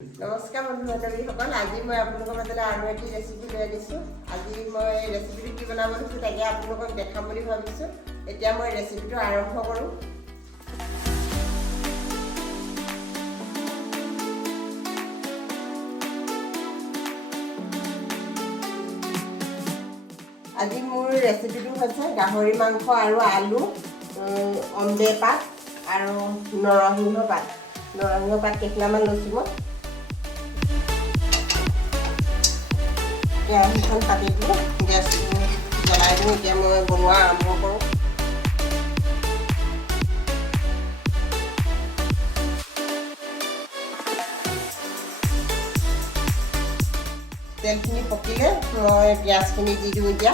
নমস্কাৰ বন্ধু-বান্ধৱীসকল, আজি মই আপোনালোকৰ মাজলৈ আৰু এটি ৰেচিপি লৈ আনিছোঁ। আজি মই ৰেচিপিটো কি বনাব লৈছোঁ তাকে আপোনালোকক দেখাম বুলি ভাবিছোঁ। এতিয়া মই ৰেচিপিটো আৰম্ভ কৰোঁ। আজি মোৰ ৰেচিপিটো হৈছে গাহৰি মাংস আৰু আলু, অম্বে পাত আৰু নৰসিংহ পাত। নৰসিংহ পাত কেইখিলামান লৈছোঁ মই। কেৰাহীখন পাতি দিলোঁ, গেছ জ্বলাই দিওঁ। এতিয়া মই বনোৱা আৰম্ভ কৰোঁ। তেলখিনি পকিলে মই পিঁয়াজখিনি দি দিওঁ। এতিয়া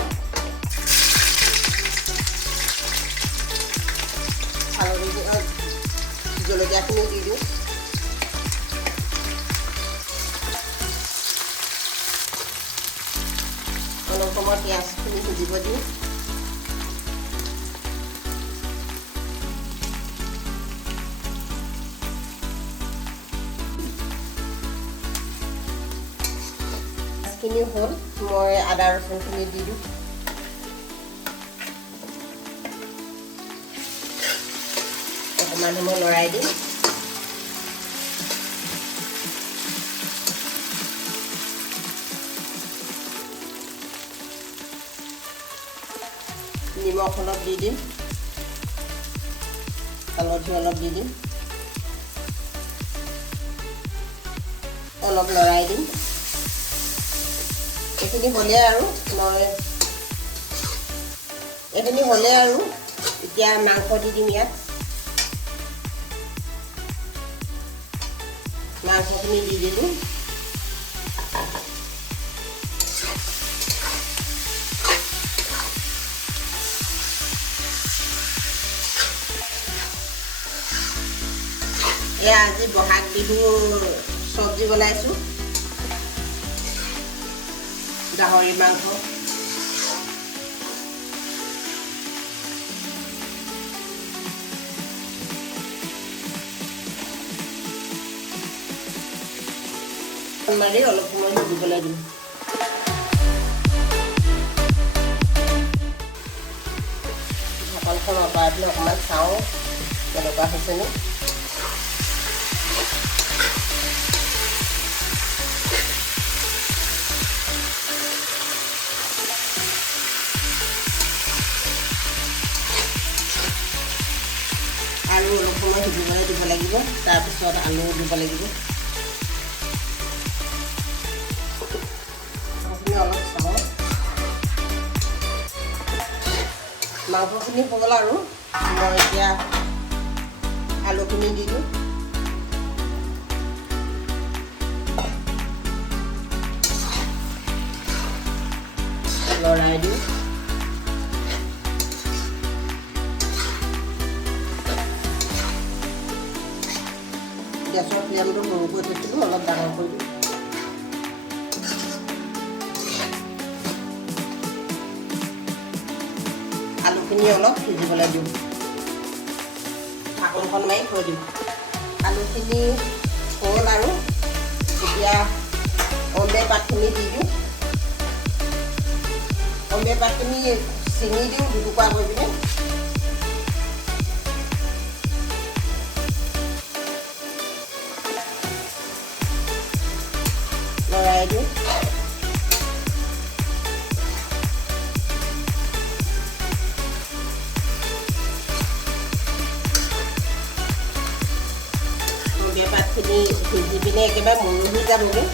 হালধি জলকীয়াখিনি দি দিওঁ। অলপ সময় পিঁয়াজখিনি সিজিব দিওঁ। পিঁয়াজখিনি হ'ল, মই আদা ৰচুনখিনি দি দিওঁ। অকণমান সময় লৰাই দিম। নিমখ অলপ দি দিম, হালধি অলপ দি দিম, অলপ লৰাই দিম। এইখিনি হ'লে আৰু এতিয়া মাংস দি দিম। ইয়াত মাংসখিনি দি দিলোঁ। এয়া আজি বহাগ বিহুৰ চব্জি বনাইছোঁ, গাহৰি মাংস। মাৰি অলপ সময় সিজিবলৈ দিম। ঢাকনখন অঁতৰাই পেলাই অকণমান চাওঁ কেনেকুৱা হৈছেনো। আৰু অলপ সময় সিজিবলৈ দিব লাগিব। তাৰপিছত আলু দিব লাগিব। অলপ চাওঁ, মাংসখিনি হৈ গ'ল আৰু মই এতিয়া আলুখিনি দি দিওঁ। লৰাই দিওঁ। গেছৰ ফ্লেমটো সৰু কৰি থৈছিলোঁ, অলপ ডাঙৰ কৰি দিওঁ। আলুখিনি অলপ সিজিবলৈ দিওঁ। ঢাকনখন মাৰি থৈ দিওঁ। আলুখিনি হ'ল আৰু এতিয়া অম্বে পাতখিনি দি দিওঁ। অম্বে পাতখিনি ছিঙি দিওঁ দুটুকুৰা কৰি পিনে। লৰাই দিওঁ। অম্বে পাতখিনি সিজি পিনে একেবাৰে মৰহি যাবগৈ।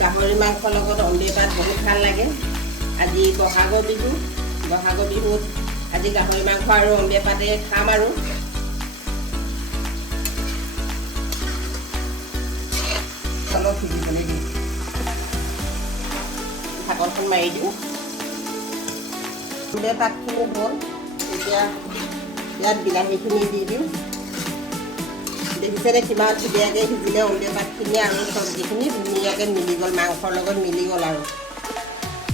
গাহৰি মাংসৰ লগত অম্বে পাত বহুত ভাল লাগে। আজি বহাগৰ বিহুত আজি গাহৰি মাংস আৰু অম্বে পাতে খাম আৰু। অলপ সিজিবলৈ দিওঁ। ঢাকনখন মাৰি দিওঁ। অম্বে পাতখিনি হ'ল, এতিয়া ইয়াত বিলাহীখিনি দি দিওঁ। দেখিছেনে কিমান ধুনীয়াকৈ সিজিলে অম্বে পাতখিনি আৰু চব্জিখিনি ধুনীয়াকৈ মিলি গ'ল, মাংসৰ লগত মিলি গ'ল আৰু।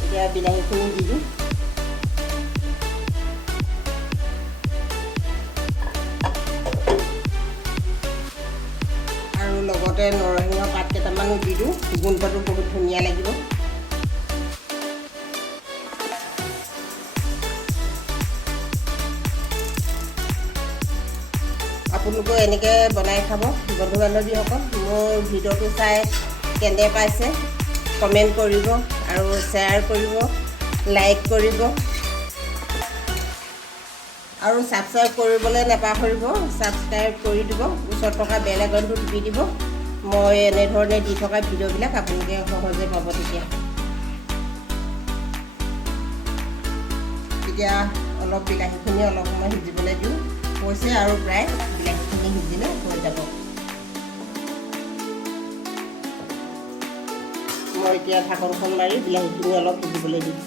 এতিয়া বিলাহীখিনি দি দিওঁ। লগতে নৰসিংহ পাত কেইটামানো দি দিওঁ, গোন্ধটো বহুত ধুনীয়া লাগিব। আপোনালোকেও এনেকৈ বনাই খাব বন্ধু বান্ধৱীসকল। মোৰ ভিডিঅ'টো চাই কেনে পাইছে কমেণ্ট কৰিব আৰু শ্বেয়াৰ কৰিব, লাইক কৰিব আৰু ছাবস্ক্ৰাইব কৰিবলৈ নাপাহৰিব। ছাবস্ক্ৰাইব কৰি দিব, ওচৰত থকা বেল আইকনটো টিপি দিব। মই এনেধৰণে দি থকা ভিডিঅ'বিলাক আপোনালোকে সহজে পাব। তেতিয়া অলপ বিলাহীখিনি অলপ সময় সিজিবলৈ দিওঁ, হৈছে আৰু প্ৰায় বিলাহীখিনি সিজিলে হৈ যাব। মই এতিয়া ঢাকনখন মাৰি বিলাহীখিনি অলপ সিজিবলৈ দিম।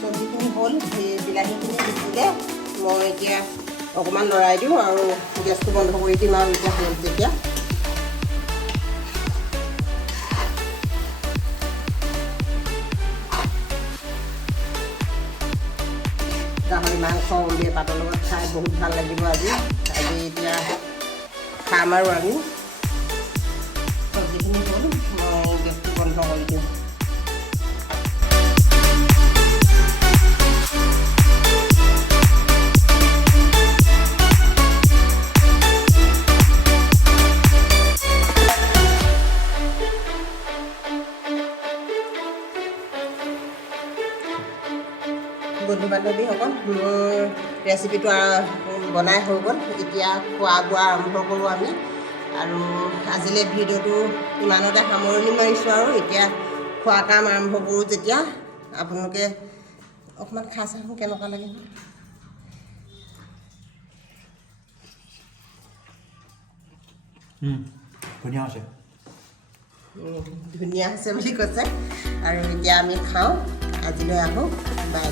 চব্জিখিনি হ'ল, সেই বিলাহীখিনি সিজিলে মই এতিয়া অকণমান লৰাই দিওঁ আৰু গেছটো বন্ধ কৰি দিম আৰু এতিয়া হ'ল যেতিয়া। গাহৰি মাংস উলিয়াই পাতৰ লগত খাই বহুত ভাল লাগিব আজি এতিয়া খাম আৰু আমি। চব্জিখিনি হ'ল, মই গেছটো বন্ধ কৰি দিওঁ। বন্ধু বান্ধৱীসকল, মোৰ ৰেচিপিটো বনাই হৈ গ'ল। এতিয়া খোৱা বোৱা আৰম্ভ কৰোঁ আমি। আৰু আজিলৈ ভিডিঅ'টো ইমানতে সামৰণি মাৰিছোঁ আৰু এতিয়া খোৱা কাম আৰম্ভ কৰোঁ। যেতিয়া আপোনালোকে অকণমান খাই চাওঁ কেনেকুৱা লাগে। ধুনীয়া হৈছে, ধুনীয়া হৈছে বুলি কৈছে। আৰু এতিয়া আমি খাওঁ। আজিলৈ আহোঁ, বাই।